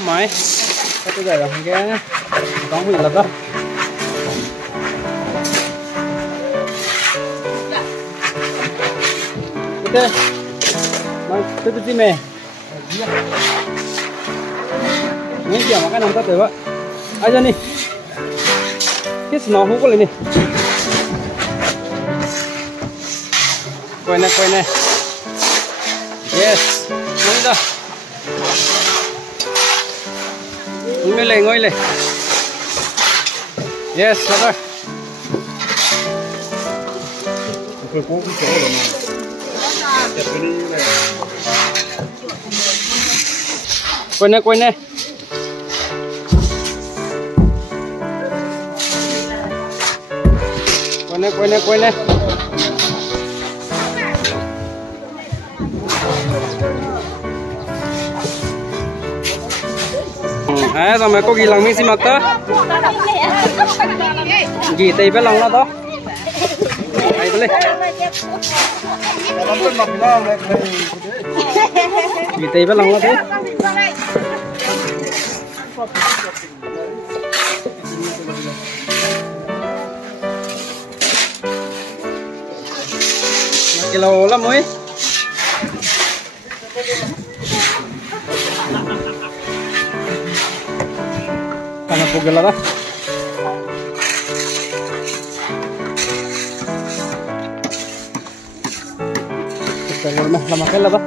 máy cái này là cái đóng bị lật đó ok mang cái gì mẹ mấy kiểu mà cái nằm ta tử vậy ai ra đi cái nó hú có lên đi quay này yes ngồi ra ngồi lên yes là rồi quay này quay này rồi mày có gì lòng mình xin mặc tớ gì tây với lòng nó đó đây lên gì tây với lòng nó thế kilo lắm mới karena pugil lah kita lama kali lah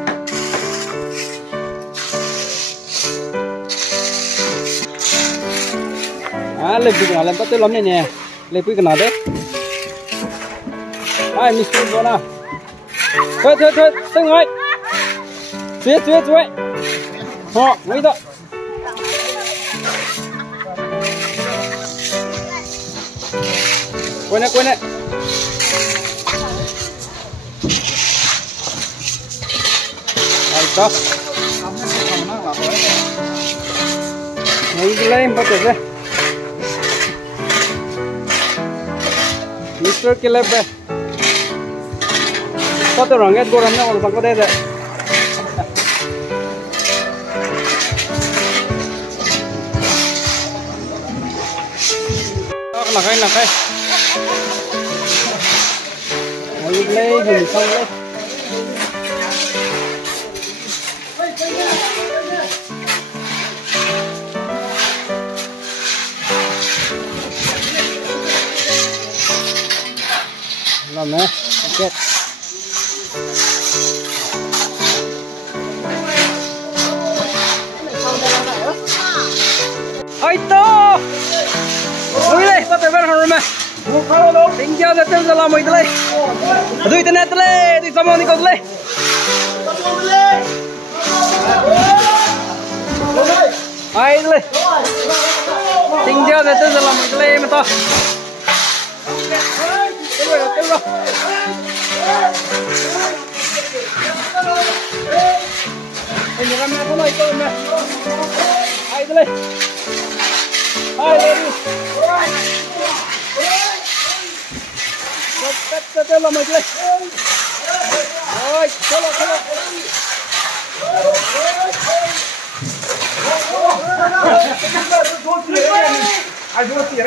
lebih ngalam tapi lama ni lebih kena deh ai misteri bona thôi từng người chuối họ mấy đó quên nè đó mấy lên bắt được Mr. Caleb satu orang lihat gorengnya kalau bangko deh nakai ayo play hình xong đấy làm nè ok ơi to ui đây tao phải bắt horn mà tính giao ra chân ra làm mấy đây đuôi tên này đây đi xong đi con đây ai đây tính giao ra chân ra làm mấy đây mà to tiếp rồi anh làm gì không nói tôi mà ai đây hai lên đi tất là mày lên rồi chalo ai vô tiền